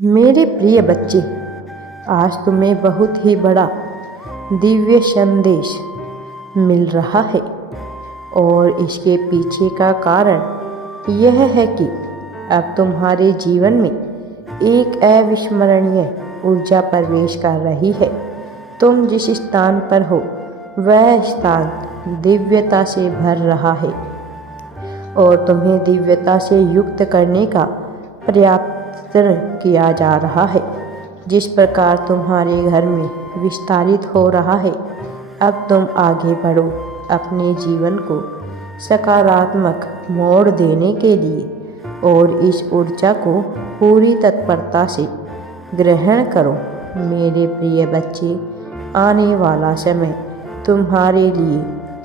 मेरे प्रिय बच्चे, आज तुम्हें बहुत ही बड़ा दिव्य संदेश मिल रहा है और इसके पीछे का कारण यह है कि अब तुम्हारे जीवन में एक अविस्मरणीय ऊर्जा प्रवेश कर रही है। तुम जिस स्थान पर हो वह स्थान दिव्यता से भर रहा है और तुम्हें दिव्यता से युक्त करने का प्रयास किया जा रहा है। जिस प्रकार तुम्हारे घर में विस्तारित हो रहा है, अब तुम आगे बढ़ो अपने जीवन को सकारात्मक मोड़ देने के लिए और इस ऊर्जा को पूरी तत्परता से ग्रहण करो। मेरे प्रिय बच्चे, आने वाला समय तुम्हारे लिए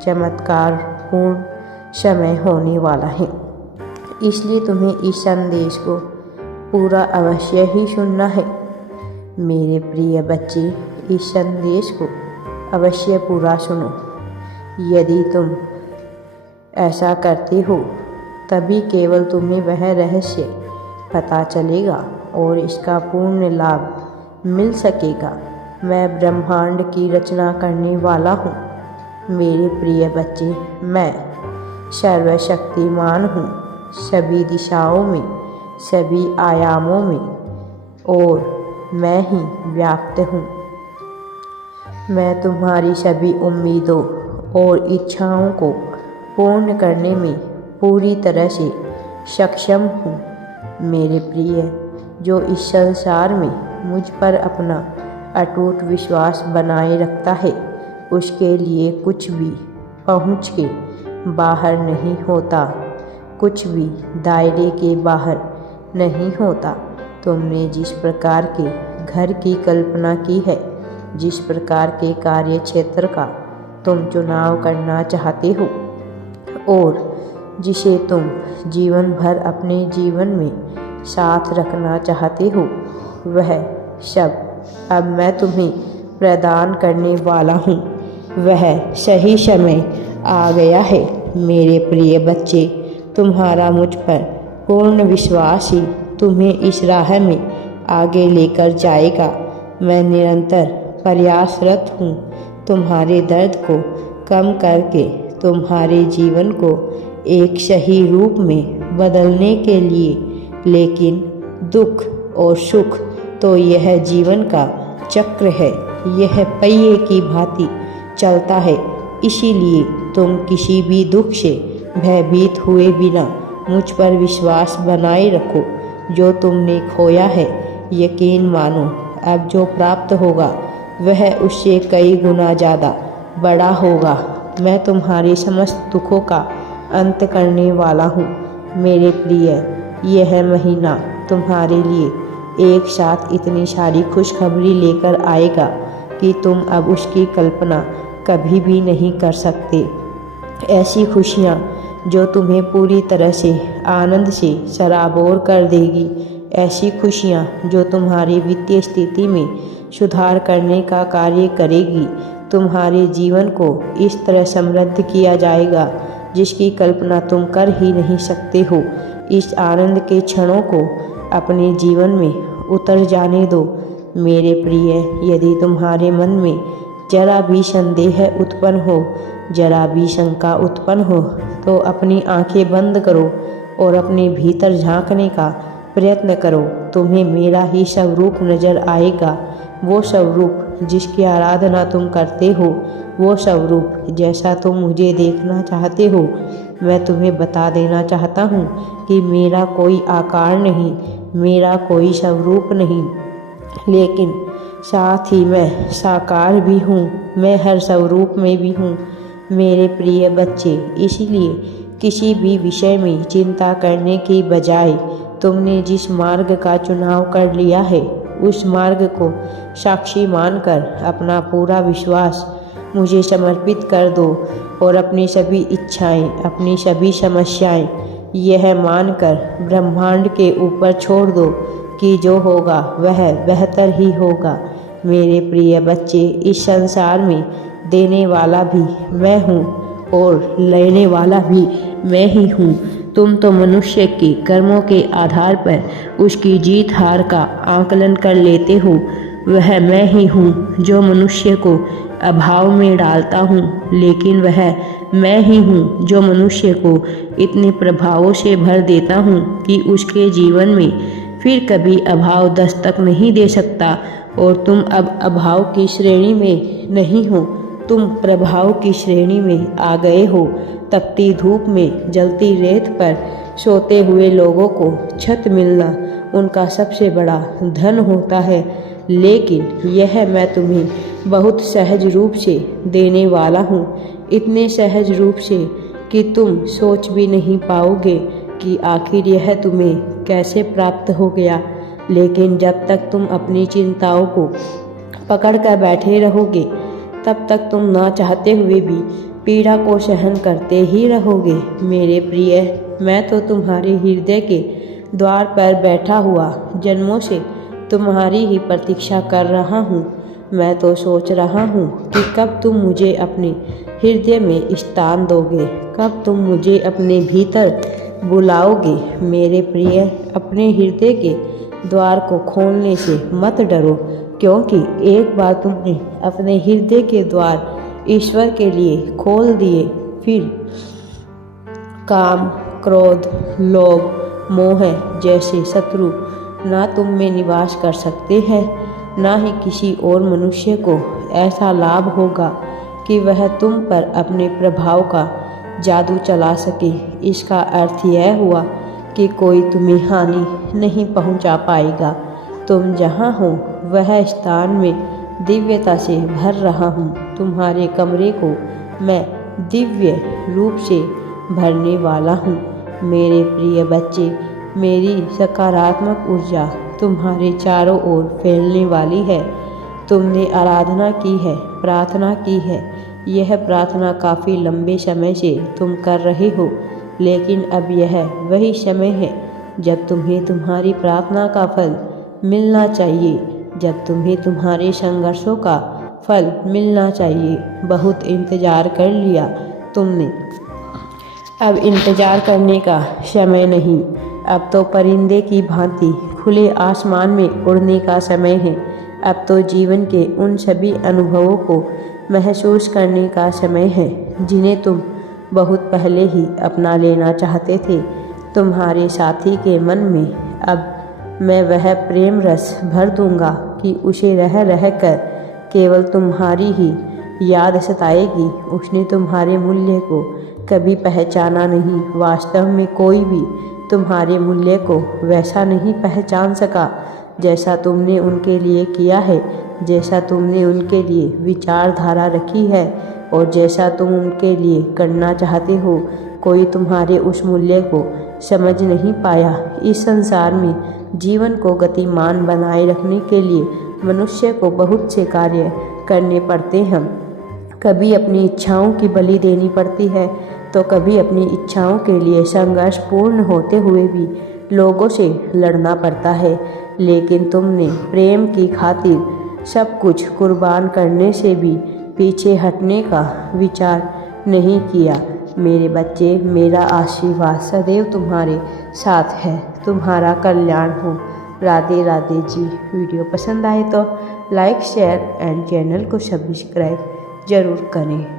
चमत्कारपूर्ण समय होने वाला है, इसलिए तुम्हें इस संदेश को पूरा अवश्य ही सुनना है। मेरे प्रिय बच्चे, इस संदेश को अवश्य पूरा सुनो। यदि तुम ऐसा करते हो तभी केवल तुम्हें वह रहस्य पता चलेगा और इसका पूर्ण लाभ मिल सकेगा। मैं ब्रह्मांड की रचना करने वाला हूँ। मेरे प्रिय बच्चे, मैं सर्वशक्तिमान हूँ, सभी दिशाओं में, सभी आयामों में, और मैं ही व्याप्त हूँ। मैं तुम्हारी सभी उम्मीदों और इच्छाओं को पूर्ण करने में पूरी तरह से सक्षम हूँ। मेरे प्रिय, जो इस संसार में मुझ पर अपना अटूट विश्वास बनाए रखता है, उसके लिए कुछ भी पहुँच के बाहर नहीं होता, कुछ भी दायरे के बाहर नहीं होता। तुमने जिस प्रकार के घर की कल्पना की है, जिस प्रकार के कार्य क्षेत्र का तुम चुनाव करना चाहते हो और जिसे तुम जीवन भर अपने जीवन में साथ रखना चाहते हो, वह सब अब मैं तुम्हें प्रदान करने वाला हूँ। वह सही समय आ गया है। मेरे प्रिय बच्चे, तुम्हारा मुझ पर पूर्ण विश्वास ही तुम्हें इस राह में आगे लेकर जाएगा। मैं निरंतर प्रयासरत हूँ तुम्हारे दर्द को कम करके तुम्हारे जीवन को एक सही रूप में बदलने के लिए। लेकिन दुख और सुख तो यह जीवन का चक्र है, यह पहिए की भांति चलता है। इसीलिए तुम किसी भी दुख से भयभीत हुए बिना मुझ पर विश्वास बनाए रखो। जो तुमने खोया है, यकीन मानो अब जो प्राप्त होगा वह उससे कई गुना ज़्यादा बड़ा होगा। मैं तुम्हारे समस्त दुखों का अंत करने वाला हूँ। मेरे प्रिय, यह महीना तुम्हारे लिए एक साथ इतनी सारी खुशखबरी लेकर आएगा कि तुम अब उसकी कल्पना कभी भी नहीं कर सकते। ऐसी खुशियाँ जो तुम्हें पूरी तरह से आनंद से सराबोर कर देगी, ऐसी खुशियाँ जो तुम्हारी वित्तीय स्थिति में सुधार करने का कार्य करेगी। तुम्हारे जीवन को इस तरह समृद्ध किया जाएगा जिसकी कल्पना तुम कर ही नहीं सकते हो। इस आनंद के क्षणों को अपने जीवन में उतर जाने दो। मेरे प्रिय, यदि तुम्हारे मन में जरा भी संदेह उत्पन्न हो, जरा भी शंका उत्पन्न हो, तो अपनी आंखें बंद करो और अपने भीतर झांकने का प्रयत्न करो। तुम्हें मेरा ही स्वरूप नजर आएगा, वो स्वरूप जिसकी आराधना तुम करते हो, वो स्वरूप जैसा तुम मुझे देखना चाहते हो। मैं तुम्हें बता देना चाहता हूँ कि मेरा कोई आकार नहीं, मेरा कोई स्वरूप नहीं, लेकिन साथ ही मैं साकार भी हूँ, मैं हर स्वरूप में भी हूँ। मेरे प्रिय बच्चे, इसीलिए किसी भी विषय में चिंता करने की बजाय तुमने जिस मार्ग का चुनाव कर लिया है, उस मार्ग को साक्षी मानकर अपना पूरा विश्वास मुझे समर्पित कर दो और अपनी सभी इच्छाएं, अपनी सभी समस्याएं यह मानकर ब्रह्मांड के ऊपर छोड़ दो कि जो होगा वह बेहतर ही होगा। मेरे प्रिय बच्चे, इस संसार में देने वाला भी मैं हूँ और लेने वाला भी मैं ही हूँ। तुम तो मनुष्य के कर्मों के आधार पर उसकी जीत हार का आकलन कर लेते हो। वह मैं ही हूँ जो मनुष्य को अभाव में डालता हूँ, लेकिन वह मैं ही हूँ जो मनुष्य को इतने प्रभावों से भर देता हूँ कि उसके जीवन में फिर कभी अभाव दस्तक नहीं दे सकता। और तुम अब अभाव की श्रेणी में नहीं हो, तुम प्रभाव की श्रेणी में आ गए हो। तपती धूप में जलती रेत पर सोते हुए लोगों को छत मिलना उनका सबसे बड़ा धन होता है, लेकिन यह मैं तुम्हें बहुत सहज रूप से देने वाला हूँ, इतने सहज रूप से कि तुम सोच भी नहीं पाओगे कि आखिर यह तुम्हें कैसे प्राप्त हो गया। लेकिन जब तक तुम अपनी चिंताओं को पकड़ कर बैठे रहोगे, तब तक तुम ना चाहते हुए भी पीड़ा को सहन करते ही रहोगे। मेरे प्रिय, मैं तो तुम्हारे हृदय के द्वार पर बैठा हुआ जन्मों से तुम्हारी ही प्रतीक्षा कर रहा हूँ। मैं तो सोच रहा हूँ कि कब तुम मुझे अपने हृदय में स्थान दोगे, कब तुम मुझे अपने भीतर बुलाओगे। मेरे प्रिय, अपने हृदय के द्वार को खोलने से मत डरो, क्योंकि एक बार तुमने अपने हृदय के द्वार ईश्वर के लिए खोल दिए, फिर काम, क्रोध, लोभ, मोह जैसे शत्रु ना तुम में निवास कर सकते हैं, ना ही किसी और मनुष्य को ऐसा लाभ होगा कि वह तुम पर अपने प्रभाव का जादू चला सके। इसका अर्थ यह हुआ कि कोई तुम्हें हानि नहीं पहुंचा पाएगा। तुम जहाँ हो वह स्थान में दिव्यता से भर रहा हूँ। तुम्हारे कमरे को मैं दिव्य रूप से भरने वाला हूँ। मेरे प्रिय बच्चे, मेरी सकारात्मक ऊर्जा तुम्हारे चारों ओर फैलने वाली है। तुमने आराधना की है, प्रार्थना की है। यह प्रार्थना काफ़ी लंबे समय से तुम कर रहे हो, लेकिन अब यह वही समय है जब तुम्हें तुम्हारी प्रार्थना का फल मिलना चाहिए, जब तुम्हें तुम्हारे संघर्षों का फल मिलना चाहिए। बहुत इंतज़ार कर लिया तुमने, अब इंतज़ार करने का समय नहीं। अब तो परिंदे की भांति खुले आसमान में उड़ने का समय है। अब तो जीवन के उन सभी अनुभवों को महसूस करने का समय है जिन्हें तुम बहुत पहले ही अपना लेना चाहते थे। तुम्हारे साथी के मन में अब मैं वह प्रेम रस भर दूंगा कि उसे रह रह कर केवल तुम्हारी ही याद सताएगी। उसने तुम्हारे मूल्य को कभी पहचाना नहीं। वास्तव में कोई भी तुम्हारे मूल्य को वैसा नहीं पहचान सका जैसा तुमने उनके लिए किया है, जैसा तुमने उनके लिए विचारधारा रखी है और जैसा तुम उनके लिए करना चाहते हो। कोई तुम्हारे उस मूल्य को समझ नहीं पाया। इस संसार में जीवन को गतिमान बनाए रखने के लिए मनुष्य को बहुत से कार्य करने पड़ते हैं। कभी अपनी इच्छाओं की बलि देनी पड़ती है, तो कभी अपनी इच्छाओं के लिए संघर्ष पूर्ण होते हुए भी लोगों से लड़ना पड़ता है। लेकिन तुमने प्रेम की खातिर सब कुछ कुर्बान करने से भी पीछे हटने का विचार नहीं किया। मेरे बच्चे, मेरा आशीर्वाद सदैव तुम्हारे साथ है। तुम्हारा कल्याण हो। राधे राधे जी। वीडियो पसंद आए तो लाइक, शेयर एंड चैनल को सब्सक्राइब जरूर करें।